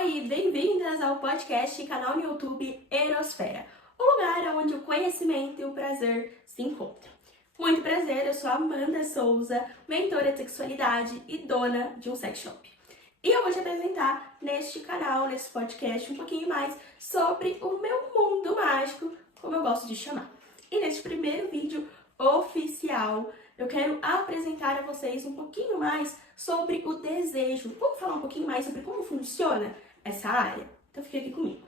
Oi, bem-vindas ao podcast e canal no YouTube Erosfera, o lugar onde o conhecimento e o prazer se encontram. Muito prazer, eu sou Amanda Souza, mentora de sexualidade e dona de um sex shop. E eu vou te apresentar neste canal, nesse podcast, um pouquinho mais sobre o meu mundo mágico, como eu gosto de chamar. E neste primeiro vídeo oficial, eu quero apresentar a vocês um pouquinho mais sobre o desejo. Vamos falar um pouquinho mais sobre como funciona essa área? Então fique aqui comigo.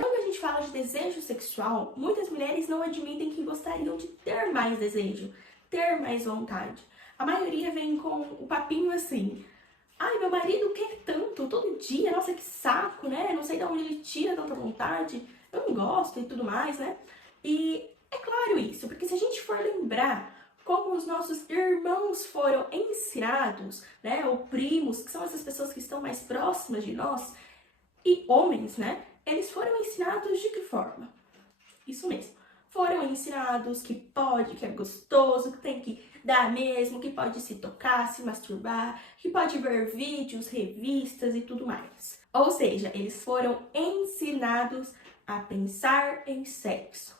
Quando a gente fala de desejo sexual, muitas mulheres não admitem que gostariam de ter mais desejo, ter mais vontade. A maioria vem com o papinho assim: ai, meu marido quer tanto, todo dia, nossa, que saco, né? Não sei de onde ele tira tanta vontade, eu não gosto e tudo mais, né? E é claro isso, porque se a gente for lembrar como os nossos irmãos foram ensinados, né? Ou primos, que são essas pessoas que estão mais próximas de nós, e homens, né? Eles foram ensinados de que forma? Isso mesmo. Foram ensinados que pode, que é gostoso, que tem que dar mesmo, que pode se tocar, se masturbar, que pode ver vídeos, revistas e tudo mais. Ou seja, eles foram ensinados a pensar em sexo.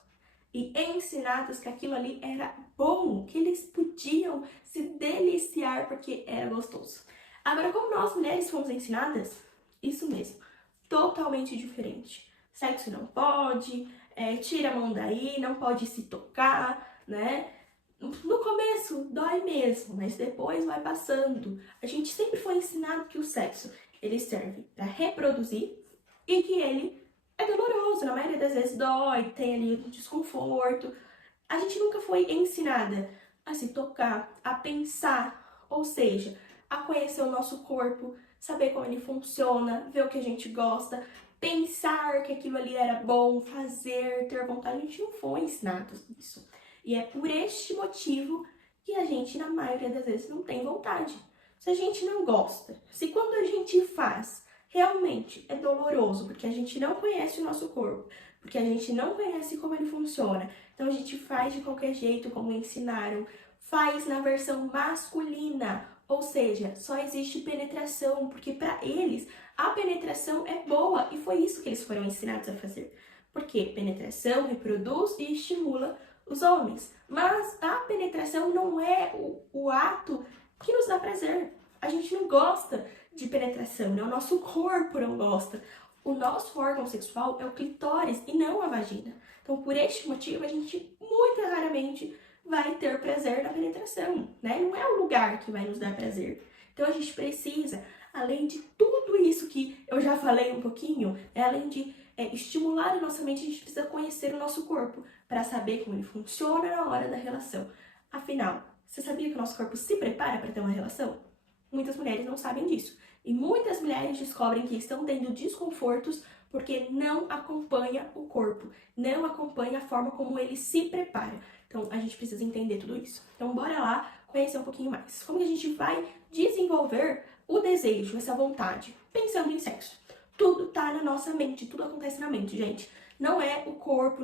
E ensinados que aquilo ali era bom, que eles podiam se deliciar porque era gostoso. Agora, como nós mulheres fomos ensinadas? Isso mesmo, totalmente diferente. Sexo não pode, tira a mão daí, não pode se tocar, né? No começo dói mesmo, mas depois vai passando. A gente sempre foi ensinado que o sexo, ele serve para reproduzir e que ele é doloroso, na maioria das vezes dói, tem ali um desconforto. A gente nunca foi ensinada a se tocar, a pensar, ou seja, a conhecer o nosso corpo, saber como ele funciona, ver o que a gente gosta, pensar que aquilo ali era bom, fazer, ter vontade. A gente não foi ensinado isso. E é por este motivo que a gente, na maioria das vezes, não tem vontade. Se a gente não gosta, se quando a gente faz, realmente é doloroso, porque a gente não conhece o nosso corpo, porque a gente não conhece como ele funciona, então a gente faz de qualquer jeito, como ensinaram, faz na versão masculina, ou seja, só existe penetração, porque para eles a penetração é boa e foi isso que eles foram ensinados a fazer. Porque penetração reproduz e estimula os homens, mas a penetração não é o ato que nos dá prazer. A gente não gosta de penetração, né? O nosso corpo não gosta. O nosso órgão sexual é o clitóris e não a vagina. Então, por este motivo, a gente muito raramente vai ter prazer na penetração, né? Não é o lugar que vai nos dar prazer. Então, a gente precisa, além de tudo isso que eu já falei um pouquinho, né? Além de estimular a nossa mente, a gente precisa conhecer o nosso corpo para saber como ele funciona na hora da relação. Afinal, você sabia que o nosso corpo se prepara para ter uma relação? Muitas mulheres não sabem disso. E muitas mulheres descobrem que estão tendo desconfortos porque não acompanha o corpo, não acompanha a forma como ele se prepara. Então, a gente precisa entender tudo isso. Então, bora lá conhecer um pouquinho mais. Como que a gente vai desenvolver o desejo, essa vontade, pensando em sexo? Tudo tá na nossa mente, tudo acontece na mente, gente. Não é o corpo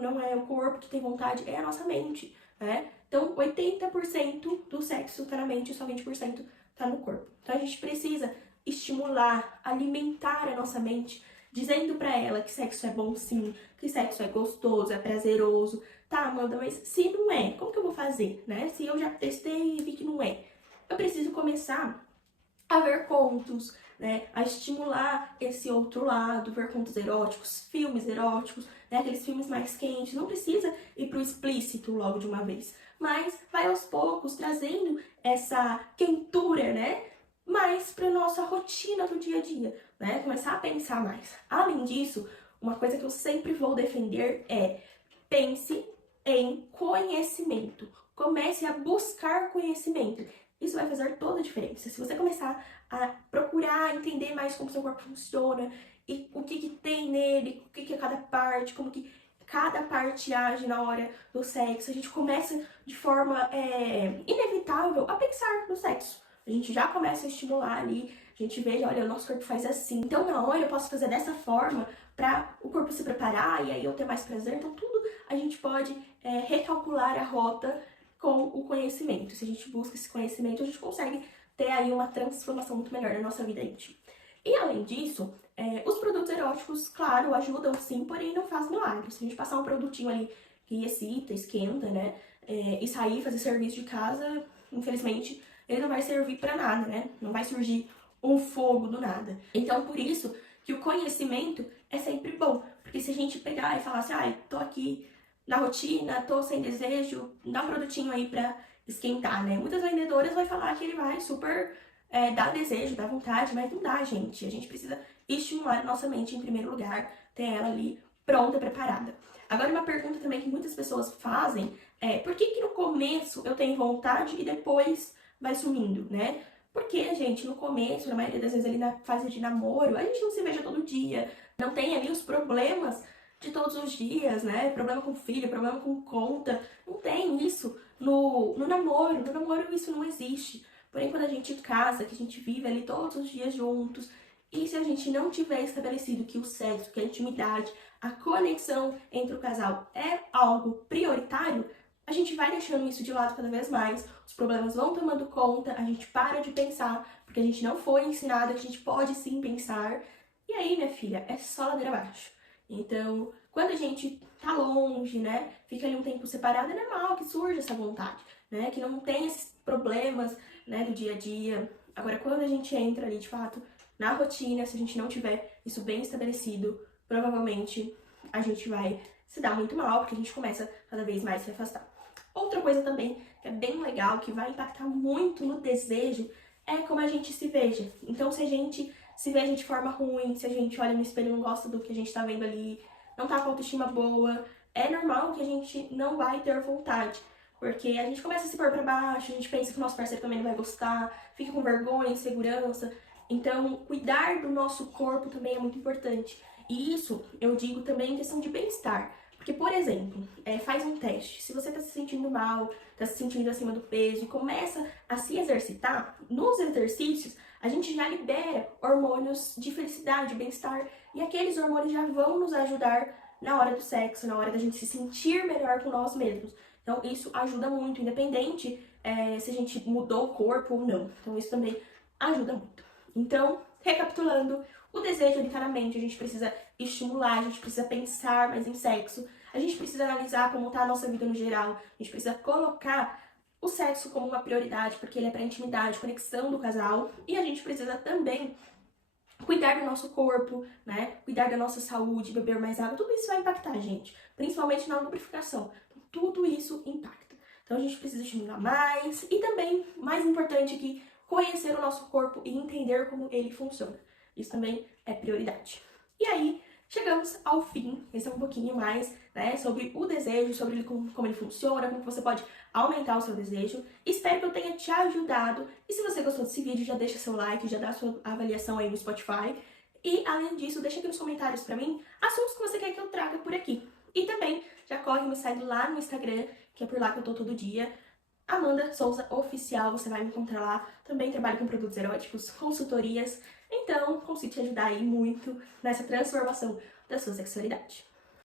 que tem vontade, é a nossa mente, né? Então, 80% do sexo tá na mente e só 20% tá no corpo. Então, a gente precisa estimular, alimentar a nossa mente, dizendo pra ela que sexo é bom sim, que sexo é gostoso, é prazeroso. Tá, Amanda, mas se não é, como que eu vou fazer, né? Se eu já testei e vi que não é, eu preciso começar a ver contos, né? A estimular esse outro lado, ver contos eróticos, filmes eróticos, né? Aqueles filmes mais quentes. Não precisa ir pro explícito logo de uma vez, mas vai aos poucos trazendo essa quentura, né? Mais para nossa rotina do dia a dia, né? Começar a pensar mais. Além disso, uma coisa que eu sempre vou defender é: pense em conhecimento. Comece a buscar conhecimento. Isso vai fazer toda a diferença. Se você começar a procurar entender mais como seu corpo funciona e o que tem nele, o que é cada parte, como que cada parte age na hora do sexo, a gente começa de forma inevitável a pensar no sexo. A gente já começa a estimular ali, a gente vê, olha, o nosso corpo faz assim, então na hora eu posso fazer dessa forma para o corpo se preparar e aí eu ter mais prazer. Então tudo a gente pode recalcular a rota com o conhecimento. Se a gente busca esse conhecimento, a gente consegue ter aí uma transformação muito melhor na nossa vida íntima. E além disso, os produtos eróticos, claro, ajudam sim, porém não faz milagre. Se a gente passar um produtinho ali que excita, esquenta, né, e sair fazer serviço de casa, infelizmente, ele não vai servir para nada, né? Não vai surgir um fogo do nada. Então, por isso que o conhecimento é sempre bom. Porque se a gente pegar e falar assim, ai, tô aqui na rotina, tô sem desejo, dá um produtinho aí pra esquentar, né? Muitas vendedoras vão falar que ele vai super dar desejo, dar vontade, mas não dá, gente. A gente precisa estimular a nossa mente em primeiro lugar, ter ela ali pronta, preparada. Agora, uma pergunta também que muitas pessoas fazem é por que no começo eu tenho vontade e depois vai sumindo, né? Porque, gente, no começo, na maioria das vezes ali na fase de namoro, a gente não se veja todo dia, não tem ali os problemas de todos os dias, né? Problema com filho, problema com conta, não tem isso no namoro. No namoro isso não existe. Porém, quando a gente casa, que a gente vive ali todos os dias juntos, e se a gente não tiver estabelecido que o sexo, que a intimidade, a conexão entre o casal é algo prioritário, a gente vai deixando isso de lado cada vez mais, os problemas vão tomando conta, a gente para de pensar, porque a gente não foi ensinado que a gente pode sim pensar. E aí, minha filha, é só ladeira abaixo. Então, quando a gente tá longe, né, fica ali um tempo separado, é normal que surja essa vontade, né, que não tem esses problemas, né, do dia a dia. Agora, quando a gente entra ali, de fato, na rotina, se a gente não tiver isso bem estabelecido, provavelmente a gente vai se dar muito mal, porque a gente começa cada vez mais a se afastar. Outra coisa também que é bem legal, que vai impactar muito no desejo, é como a gente se veja. Então, se a gente se veja de forma ruim, se a gente olha no espelho e não gosta do que a gente tá vendo ali, não tá com autoestima boa, é normal que a gente não vai ter vontade. Porque a gente começa a se pôr pra baixo, a gente pensa que o nosso parceiro também não vai gostar, fica com vergonha, insegurança. Então, cuidar do nosso corpo também é muito importante. E isso eu digo também em questão de bem-estar. Porque, por exemplo, faz um teste. Se você tá se sentindo mal, tá se sentindo acima do peso e começa a se exercitar, nos exercícios a gente já libera hormônios de felicidade, de bem-estar. E aqueles hormônios já vão nos ajudar na hora do sexo, na hora da gente se sentir melhor com nós mesmos. Então, isso ajuda muito, independente se a gente mudou o corpo ou não. Então, isso também ajuda muito. Então, recapitulando, o desejo ele tá na mente, a gente precisa estimular, a gente precisa pensar mais em sexo, a gente precisa analisar como tá a nossa vida no geral, a gente precisa colocar o sexo como uma prioridade, porque ele é pra intimidade, conexão do casal, e a gente precisa também cuidar do nosso corpo, né? Cuidar da nossa saúde, beber mais água, tudo isso vai impactar, gente, principalmente na lubrificação. Então, tudo isso impacta. Então a gente precisa estimular mais e também, mais importante que conhecer o nosso corpo e entender como ele funciona. Isso também é prioridade. E aí, chegamos ao fim. Esse é um pouquinho mais, né, sobre o desejo, sobre como ele funciona, como você pode aumentar o seu desejo. Espero que eu tenha te ajudado. E se você gostou desse vídeo, já deixa seu like, já dá sua avaliação aí no Spotify. E, além disso, deixa aqui nos comentários pra mim assuntos que você quer que eu traga por aqui. E também, já corre me segue lá no Instagram, que é por lá que eu tô todo dia. Amanda Souza Oficial, você vai me encontrar lá. Também trabalho com produtos eróticos, consultorias. Então, consigo te ajudar aí muito nessa transformação da sua sexualidade.